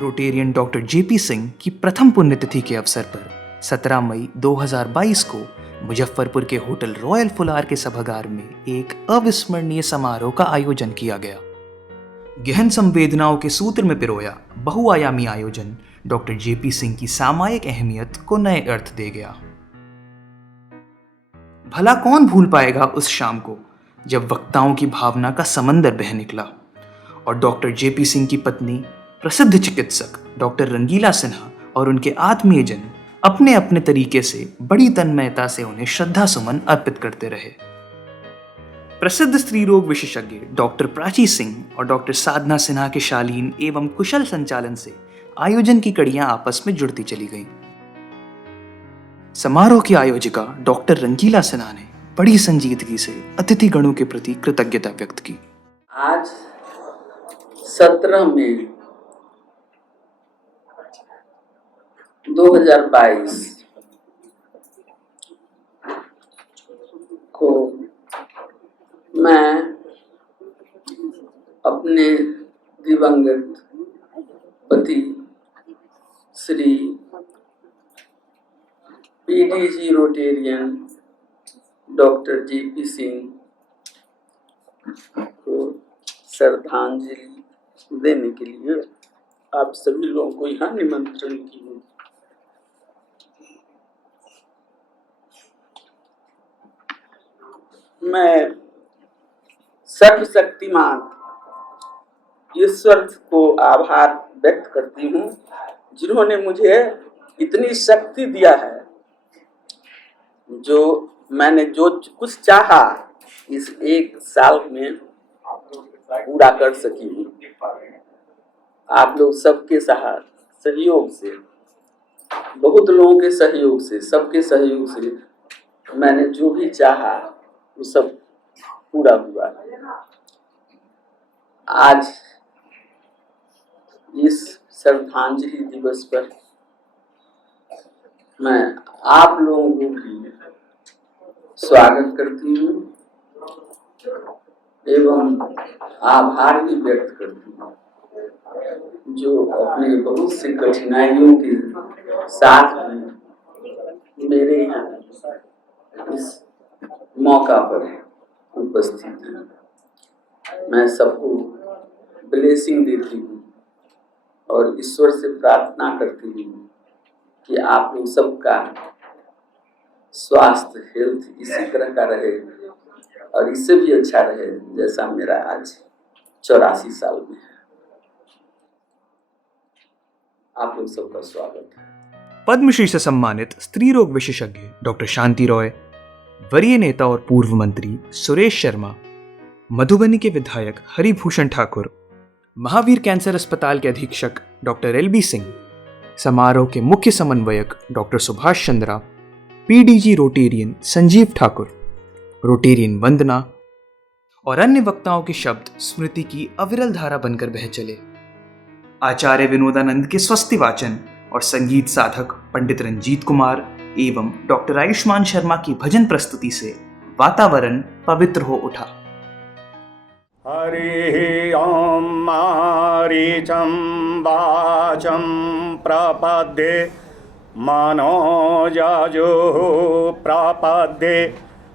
Rotarian doctor JP Singh की प्रथम पुण्यतिथि के अवसर पर 17 मई 2022 को मुजफ्फरपुर के होटल रॉयल फुलार के सभागार में एक अविस्मरणीय समारोह का आयोजन किया गया। गहन संवेदनाओं के सूत्र में पिरोया बहुआयामी आयोजन डॉक्टर जेपी सिंह की सामायिक अहमियत को नए अर्थ दे गया। भला कौन भूल पाएगा उस शाम को जब वक्ताओं की भावना का समंदर बह निकला और डॉक्टर जेपी सिंह की पत्नी प्रसिद्ध चिकित्सक डॉक्टर रंगीला सिन्हा और उनके आत्मीयजन अपने अपने तरीके से बड़ी तन्मयता से उन्हें श्रद्धा सुमन अर्पित करते रहे। प्रसिद्ध स्त्री रोग विशेषज्ञ डॉक्टर प्राची सिंह और डॉक्टर साधना सिन्हा के शालीन एवं कुशल संचालन से आयोजन की कड़ियां आपस में जुड़ती चली गईं। समारोह की आयोजिका डॉक्टर रंगीला सिन्हा ने बड़ी संजीदगी से अतिथि गणों के प्रति कृतज्ञता व्यक्त की। आज 17 मई 2022 को मैं अपने दिवंगत पति Shri PDG Rotarian doctor JP Singh को श्रद्धांजलि देने के लिए आप सभी लोगों को यहाँ निमंत्रण की हूँ। मैं सर्वशक्तिमान ईश्वर को आभार व्यक्त करती हूँ जिन्होंने मुझे इतनी शक्ति दिया है जो मैंने जो कुछ चाहा इस एक साल में पूरा कर सकी हूँ। आप लोग सबके सहयोग से, बहुत लोगों के सहयोग से, सबके सहयोग से मैंने जो भी चाहा वो सब पूरा हुआ। आज इस श्रद्धांजलि दिवस पर मैं आप लोगों को भी स्वागत करती हूँ एवं आभार भी व्यक्त करती हूँ जो अपने बहुत सी कठिनाइयों के साथ भी मेरे यहाँ इस मौका पर उपस्थित हैं। मैं सबको ब्लेसिंग देती हूँ और ईश्वर से प्रार्थना करती हूँ कि आप लोग सबका स्वास्थ्य हेल्थ इसी तरह का रहे और इससे भी अच्छा रहे जैसा मेरा आज 84 साल में है। आप लोग सबका स्वागत है। पद्मश्री से सम्मानित स्त्री रोग विशेषज्ञ डॉक्टर शांति रॉय, वरीय नेता और पूर्व मंत्री सुरेश शर्मा, मधुबनी के विधायक हरिभूषण ठाकुर, महावीर कैंसर अस्पताल के अधीक्षक डॉक्टर एलबी सिंह, समारोह के मुख्य समन्वयक doctor Subhash Chandra, PDG Rotarian Sanjeev Thakur, Rotarian Vandana और अन्य वक्ताओं के शब्द स्मृति की अविरल धारा बनकर बह चले। आचार्य विनोदानंद के स्वस्ति वाचन और संगीत साधक पंडित रंजीत कुमार एवं डॉक्टर आयुष्मान शर्मा की भजन प्रस्तुति से वातावरण पवित्र हो उठा। हरि ओम मारीचं वाचं प्रपद्ये मनोजजुः प्रपद्ये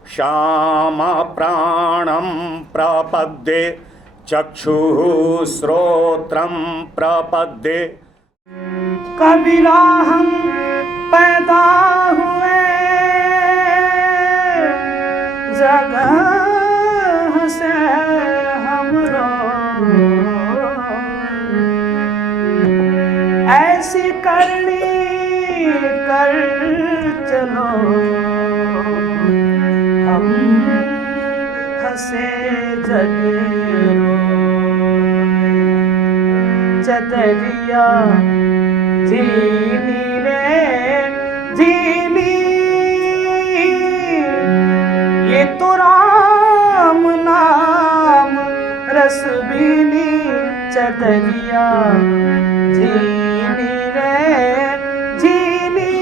श्याम प्राणं प्रपद्ये चक्षुः श्रोत्रं प्रपद्ये। कबीरा हम पैदा हुए जगह से हमरो ऐसी करनी कर चलो हम हंसे जगरो चदरिया झीली रे झीली ये तो राम नाम रस बीनी चदरिया झीली रे झीली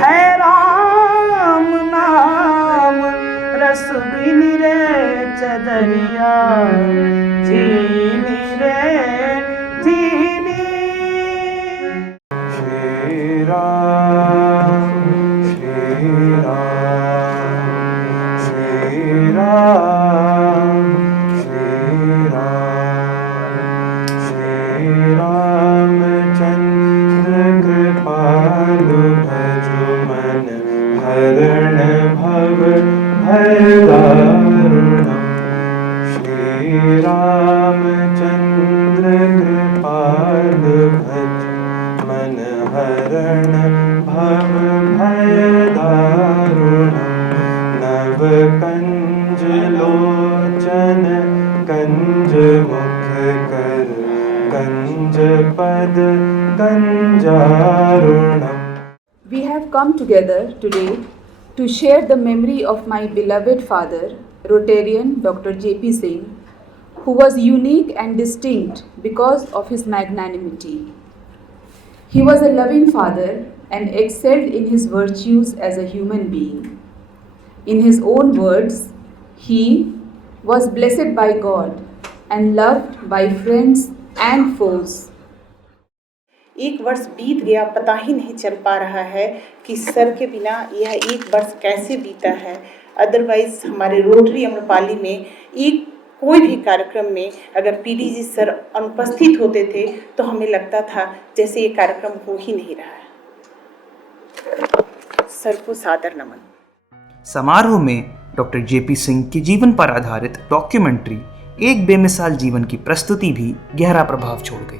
है राम नाम रस बीनी रे चदरिया झीली रे राम श्री रामचंद्र कृपालु भजो मन हरण भव भय दारुणम् श्री रामचंद्र कृपालु भजो मन हरण भव भय दारुणम् नव कंज लोचन कंज मुख कर कंज पद कंजारुणम्. We have come together today to share the memory of my beloved father, Rotarian Dr. J.P. Singh, who was unique and distinct because of his magnanimity. He was a loving father and excelled in his virtues as a human being. In his own words, he was blessed by God and loved by friends and foes. एक वर्ष बीत गया, पता ही नहीं चल पा रहा है कि सर के बिना यह एक वर्ष कैसे बीता है। अदरवाइज हमारे रोटरी अम्रपाली में एक कोई भी कार्यक्रम में अगर पीडीजी सर अनुपस्थित होते थे तो हमें लगता था जैसे ये कार्यक्रम हो ही नहीं रहा है। सर को सादर नमन। समारोह में डॉक्टर जेपी सिंह के जीवन पर आधारित डॉक्यूमेंट्री एक बेमिसाल जीवन की प्रस्तुति भी गहरा प्रभाव छोड़ गई।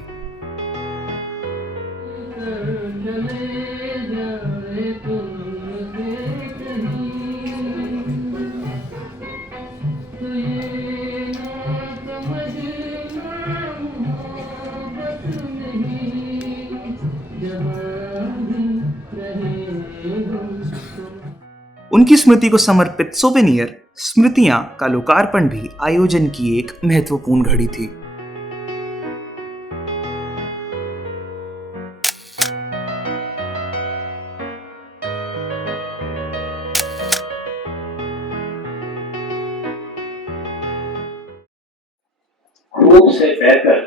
उनकी स्मृति को समर्पित सोवेनियर स्मृतियां का लोकार्पण भी आयोजन की एक महत्वपूर्ण घड़ी थी। खूब से बेहतर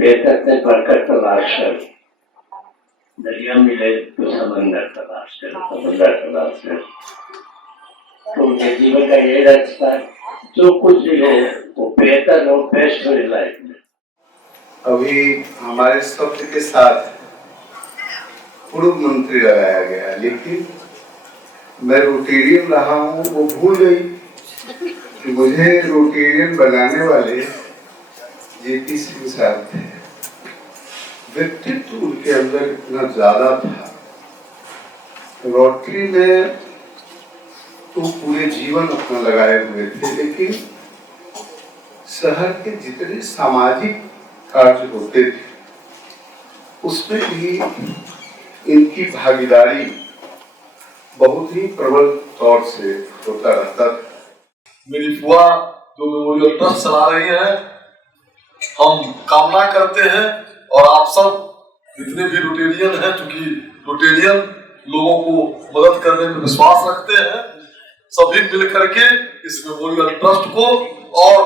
बेहतर से बढ़कर तलाश कर, दरिया मिले तो समंदर तलाश कर, समंदर तलाश कर। तो उनके जीवन का ये रास्ता, जो कुछ भी हो वो बेहतर और बेस्ट हो लाइफ में। अभी हमारे शब्द के साथ पूर्व मंत्री लगाया गया, लेकिन मैं रोटेरियन रहा हूँ, वो भूल गई कि मुझे रोटेरियन बनाने वाले जेपी सिंह साहब थे। व्यक्तित्व उनके अंदर इतना ज्यादा था। रोटरी में तो पूरे जीवन अपना लगाए हुए थे, लेकिन शहर के जितने सामाजिक कार्य होते थे उसमें भी इनकी भागीदारी बहुत ही प्रबल तौर से होता रहता था। मेरी फुआ जो मेमोरियल ट्रस्ट चला रही है, हम कामना करते हैं और आप सब जितने भी रोटेरियन हैं, क्योंकि रोटेरियन लोगों को मदद करने में विश्वास रखते हैं, सभी मिल करके इस मेमोरियल ट्रस्ट को और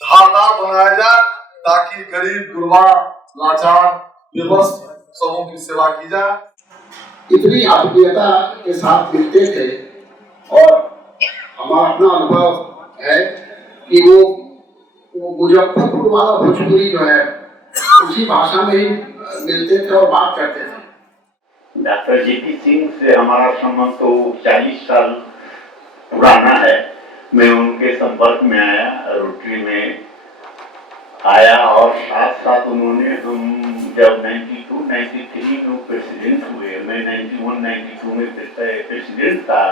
धारदार बनाया जाए ताकि गरीब गुरबा लाचार बेबस सबों की सेवा की जाए। इतनी आत्मीयता के साथ मिलते थे और हमारा अपना अनुभव है कि वो मुजफ्फरपुर वाला भोजपुरी जो है उसी भाषा में ही मिलते थे और बात करते थे। डॉक्टर जेपी सिंह से हमारा संबंध तो 40 साल पुराना है। मैं उनके संपर्क में आया, रोटरी में आया और साथ साथ उन्होंने, हम जब 92-93 में प्रेसिडेंट हुए, मैं 91-92 में प्रेसिडेंट था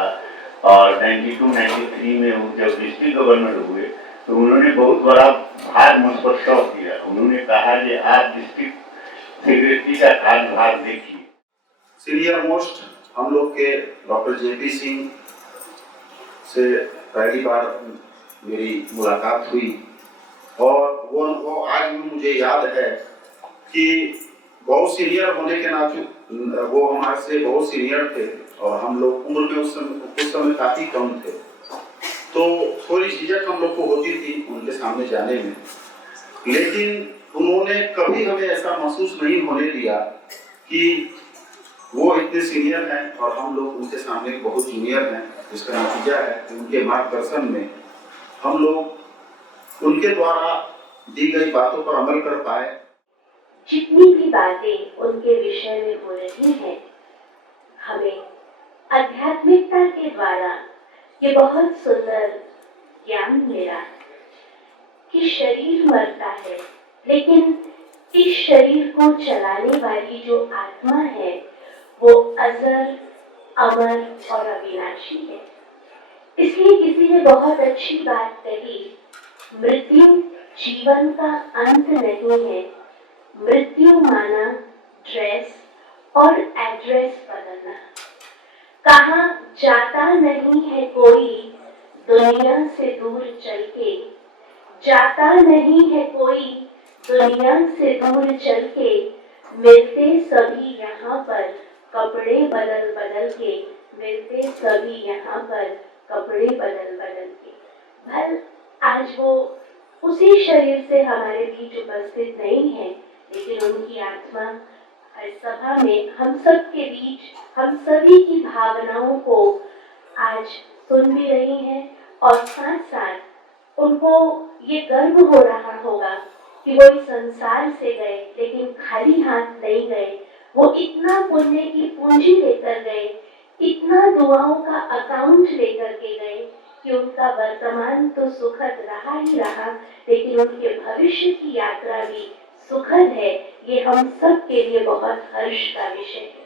और 92-93 में जब डिस्ट्रिक्ट गवर्नर हुए तो उन्होंने बहुत बड़ा भार मुझ पर शौक किया। उन्होंने कहा कि आप डिस्ट्रिक्ट सेक्रेटरी का कार्यभार देखिए। सीनियर मोस्ट हम लोग के डॉक्टर जेपी सिंह से पहली बार मेरी मुलाकात हुई और वो अनुभव आज भी मुझे याद है कि बहुत सीनियर होने के नाते वो हमारे से बहुत सीनियर थे और हम लोग उम्र में उस समय काफी कम थे, तो थोड़ी झिझक हम लोग को होती थी उनके सामने जाने में, लेकिन उन्होंने कभी हमें ऐसा महसूस नहीं होने दिया कि वो इतने सीनियर हैं और हम लोग उनके सामने बहुत जूनियर हैं, जिसका नतीजा है कि उनके मार्गदर्शन में हम लोग उनके द्वारा दी गई बातों पर अमल कर पाए। जितनी भी बातें उनके विषय में हो रही हैं, हमें आध्यात्मिकता के द्वारा ये बहुत सुंदर ज्ञान मिला कि शरीर मरता है, लेकिन इस शरीर को चलाने वाली जो आत्मा है वो अजर, अमर और अविनाशी है। इसलिए किसी ने बहुत अच्छी बात कही, मृत्यु जीवन का अंत नहीं है। मृत्यु माना ड्रेस और एड्रेस बदलना। कहाँ जाता नहीं है कोई दुनिया से दूर चल के, जाता नहीं है कोई दुनिया से दूर चल के, मिलते सभी यहाँ पर कपड़े बदल बदल के, मिलते सभी यहाँ पर कपड़े बदल बदल के। भल आज वो उसी शरीर से हमारे बीच उपस्थित नहीं है, लेकिन उनकी आत्मा हर सभा में हम सब के बीच, हम सभी की भावनाओं को आज सुन भी रही हैं और साथ साथ उनको ये गर्व हो रहा होगा कि वो इस संसार से गए लेकिन खाली हाथ नहीं गए। वो इतना पुण्य की पूंजी लेकर गए, इतना दुआओं का अकाउंट लेकर के गए कि उनका वर्तमान तो सुखद रहा ही रहा, लेकिन उनके भविष्य की यात्रा भी सुखद है। ये हम सब के लिए बहुत हर्ष का विषय है।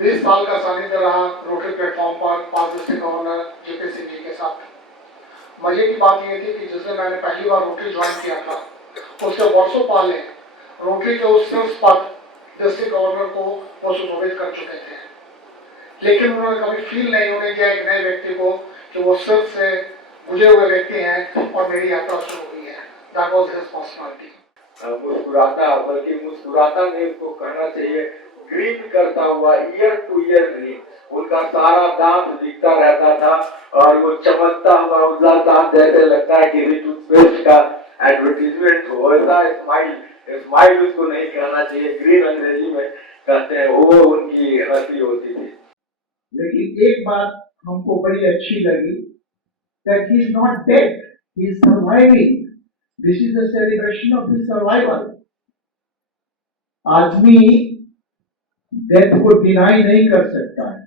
20 साल का सानिध्य रहा रोटरी प्लेटफॉर्म पर पास district governor JP Singh ji के साथ। मजे की बात यह थी कि जिस दिन मैंने पहली बार रोटरी ज्वाइन किया था, उसके वर्षों पहले रोटरी के उस शीर्ष पद डिस्ट्रिक्ट गवर्नर को वो सुशोभित कर चुके थे, लेकिन उन्होंने कभी फील नहीं होने दिया एक नए व्यक्ति को कि वो सिर्फ से बुझे हुए व्यक्ति हैं और मेरी यात्रा शुरू हुई है। That was his personality. मुस्कुराता, बल्कि मुस्कुराता नहीं, उसको कहना चाहिए ग्रीन करता हुआ, ईयर टू ईयर ग्रीन। उनका सारा दांत दिखता रहता था और वो चमकता हुआ उजला दांत, जैसे लगता है कि टूथपेस्ट का एडवर्टीजमेंट हो। ऐसा स्माइल उसको नहीं कहना चाहिए, ग्रीन अंग्रेजी में कहते हैं, वो उनकी हंसी होती थी। लेकिन एक बात हमको बड़ी अच्छी लगी, that he is not dead, he is surviving. This is the celebration of his survival. आदमी डेथ को डिनाई नहीं कर सकता है,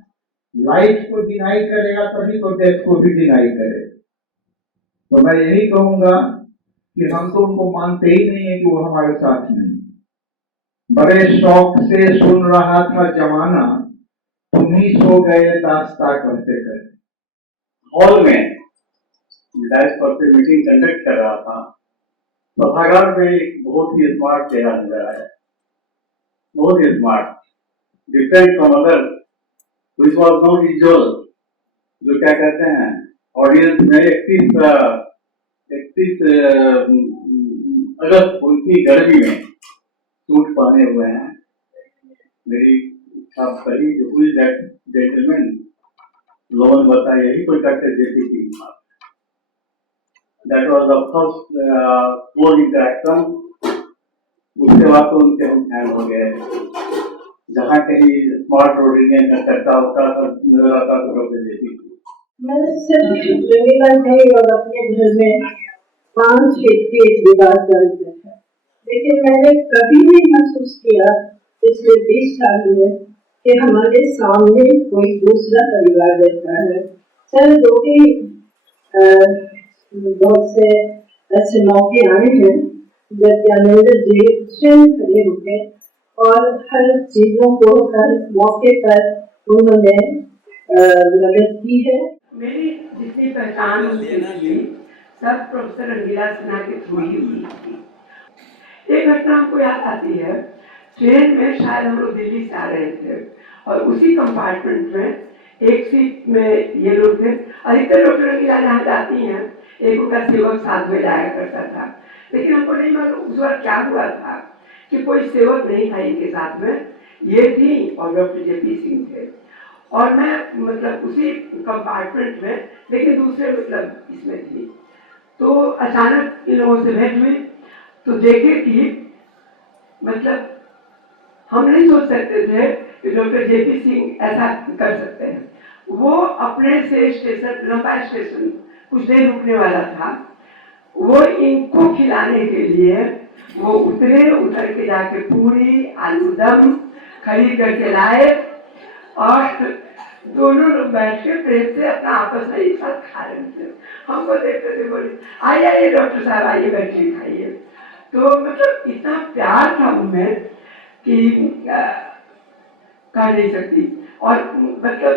लाइफ को डिनाई करेगा तभी तो डेथ को भी डिनाई करेगा। तो मैं यही कहूंगा कि हम तो उनको मानते ही नहीं है कि वो हमारे साथ नहीं। बड़े शौक से सुन रहा था जमाना, तुम ही सो गए दास्ता करते करते। हॉल में डाइस पर से मीटिंग कंडक्ट कर रहा था, सभागार में एक बहुत ही स्मार्ट चेहरा नजर आया, बहुत ही smart, different from other, which was not usual। जो क्या कहते हैं, ऑडियंस में 31 अगस्त उनकी गर्मी में सूट पहने हुए हैं। मेरी इच्छा कही जो हुई दैट जेंटलमैन, लोगों ने बताया यही कोई doctor JP Singh. That was the first close interaction. उसके बाद तो उनसे हम फैन हो गए। जहाँ कहीं स्मार्ट रोडरिंग का चर्चा होता था, नजर आता तो डॉक्टर जेपी सिंह। मैं सिर्फ रविवार नहीं और अपने घर में 5 फीट के दीवार करते हैं, लेकिन मैंने कभी नहीं महसूस किया पिछले 20 साल में कि हमारे सामने कोई दूसरा परिवार रहता है। सर, जो भी बहुत से ऐसे मौके आए हैं जब ज्ञानेंद्र जी स्वयं खड़े होंगे और हर चीजों को हर मौके पर उन्होंने मदद की है। मेरी जितनी पहचान उनसे थी सब प्रोफेसर रंगीला सिन्हा के थ्रू ही हुई थी। एक घटना हमको याद आती है, ट्रेन में शायद हम लोग दिल्ली से आ रहे थे और उसी कंपार्टमेंट में एक सीट में ये लोग थे। अधिकतर डॉक्टर रंगीला जहाँ जाती हैं एक उनका सेवक साथ में जाया करता था, लेकिन हमको नहीं मालूम उस वक्त क्या हुआ था कि कोई सेवक नहीं था इनके साथ में, ये थी और डॉक्टर जेपी सिंह थे और मैं मतलब उसी कंपार्टमेंट में, लेकिन दूसरे मतलब इसमें थी। तो अचानक इन लोगों से भेंट हुई तो देखे कि मतलब हम नहीं सोच सकते थे कि डॉक्टर जेपी सिंह ऐसा कर सकते हैं। वो अपने से स्टेशन, लंबा स्टेशन कुछ देर रुकने वाला था, वो इनको खिलाने के लिए वो उतर के जाके पूरी आलू दम खरीद करके लाए और दोनों लोग बैठ के प्रेम से अपना आपस में एक साथ खा रहे थे। हमको देखते थे, बोले आइए डॉक्टर साहब आइए बैठिए खाइए। तो मतलब इतना प्यार था उनमें कि कह नहीं सकती। और मतलब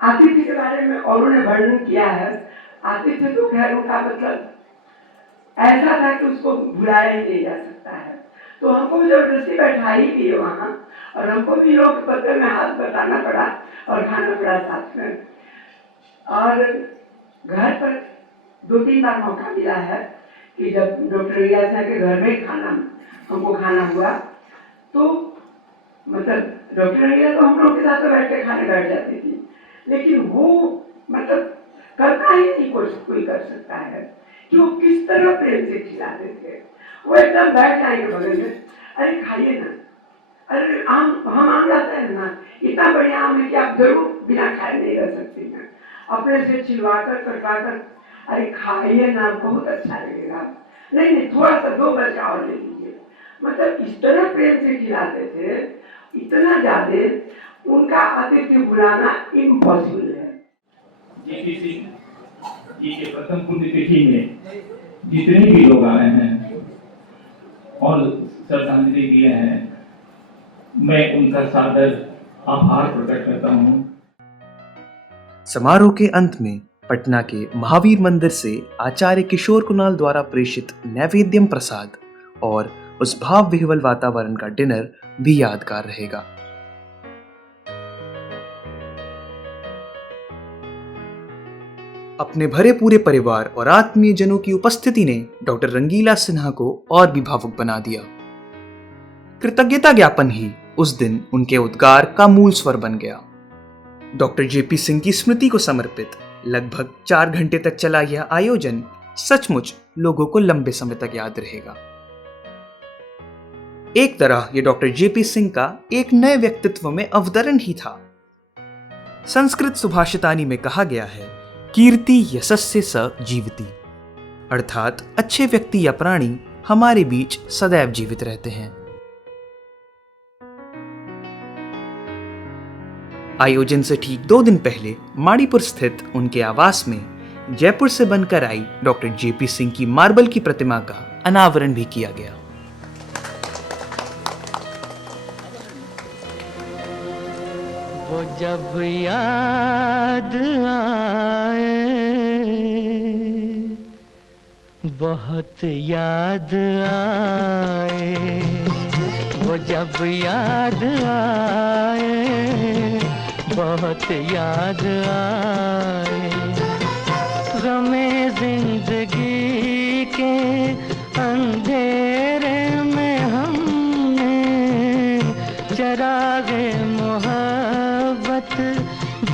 आतिथ्य के बारे में औरों ने वर्णन किया है। आतिथ्य तो खैर उनका मतलब ऐसा था कि उसको भुलाया ही नहीं जा सकता है। तो हमको जबरदस्ती बैठा ही दिए वहाँ, और हमको भी लोग के पत्ते में हाथ बटाना पड़ा और खाना पड़ा साथ में। और घर पर 2-3 बार मौका मिला है कि जब डॉक्टर रियाजा के घर में खाना हमको खाना हुआ, तो मतलब डॉक्टर रियाजा तो हम लोग के साथ बैठ के खाने बैठ जाती थी, लेकिन वो मतलब कल्पना ही नहीं कोई कर सकता है कि वो किस तरह प्रेम से खिलाते थे। वो एकदम बैठ जाएंगे बगल में, अरे खाइए ना, अरे हम आम लाते हैं ना, इतना बढ़िया आम है कि आप जरूर बिना खाए नहीं रह सकते हैं। अपने से चिलवा कर कटवा कर, अरे खाइए ना, बहुत अच्छा लगेगा, नहीं थोड़ा सा 2 बच्चा और ले लीजिए। मतलब इस तरह प्रेम से खिलाते थे, इतना ज्यादा उनका आतिथ्य बुलाना इम्पॉसिबल है। जेपी सिंह जी के प्रथम पुण्यतिथि में जितने भी लोग आए हैं और श्रद्धांजलि दिए हैं, मैं उनका सादर आभार प्रकट करता हूँ। समारोह के अंत में पटना के महावीर मंदिर से आचार्य किशोर कुणाल द्वारा प्रेषित नैवेद्यम प्रसाद और उस भाव विह्वल वातावरण का डिनर भी यादगार रहेगा। अपने भरे पूरे परिवार और आत्मीय जनों की उपस्थिति ने डॉक्टर रंगीला सिन्हा को और भी भावुक बना दिया। कृतज्ञता ज्ञापन ही उस दिन उनके उद्गार का मूल स्वर बन गया। डॉक्टर जेपी सिंह की स्मृति को समर्पित लगभग 4 घंटे तक चला यह आयोजन सचमुच लोगों को लंबे समय तक याद रहेगा। एक तरह यह डॉक्टर जेपी सिंह का एक नए व्यक्तित्व में अवतरण ही था। संस्कृत सुभाषितानी में कहा गया है, कीर्ति यशस्य स जीवति, अर्थात अच्छे व्यक्ति या प्राणी हमारे बीच सदैव जीवित रहते हैं। आयोजन से ठीक 2 दिन पहले माड़ीपुर स्थित उनके आवास में जयपुर से बनकर आई डॉक्टर जेपी सिंह की मार्बल की प्रतिमा का अनावरण भी किया गया। वो जब याद आए, बहुत याद आए, वो जब याद आए, बहुत याद आए, गमे जिंदगी के अंधेरे में हमने चरागे मोहब्बत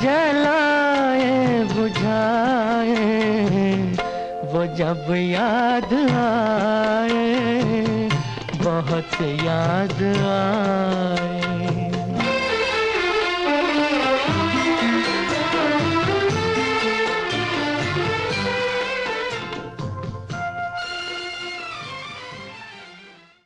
जलाए बुझाए, वो जब याद आए, बहुत याद आए।